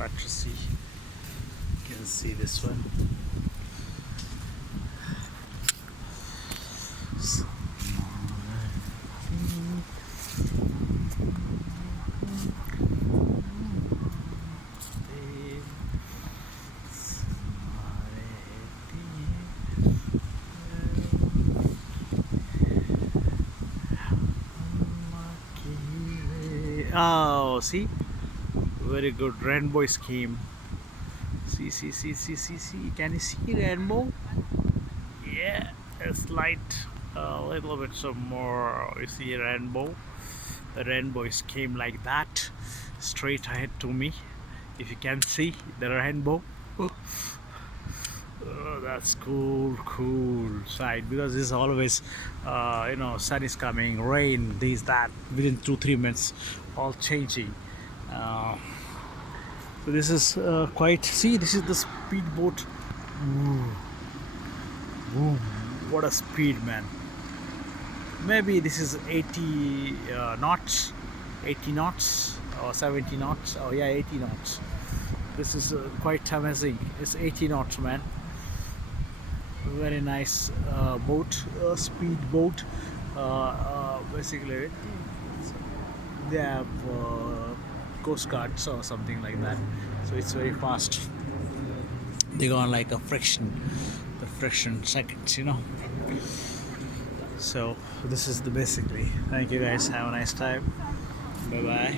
Battersea. You can see this one. Oh, see, very good rainbow scheme. See. Can you see rainbow? Yeah, it's light. A little bit some more. You see rainbow. The rainbow scheme like that, straight ahead to me. If you can see the rainbow. Oh, that's cool sight, because this is always sun is coming, rain, this that, within 2-3 minutes all changing. So this is quite, see, this is the speedboat. Boom, what a speed, man. Maybe this is 80 knots, 80 knots or 70 knots. Oh yeah, 80 knots. This is quite amazing. It's 80 knots, man. Very nice boat, speed boat. Basically they have coast guards or something like that, so it's very fast. They go on like the friction seconds, so this is the basically. Thank you guys, have a nice time, bye bye.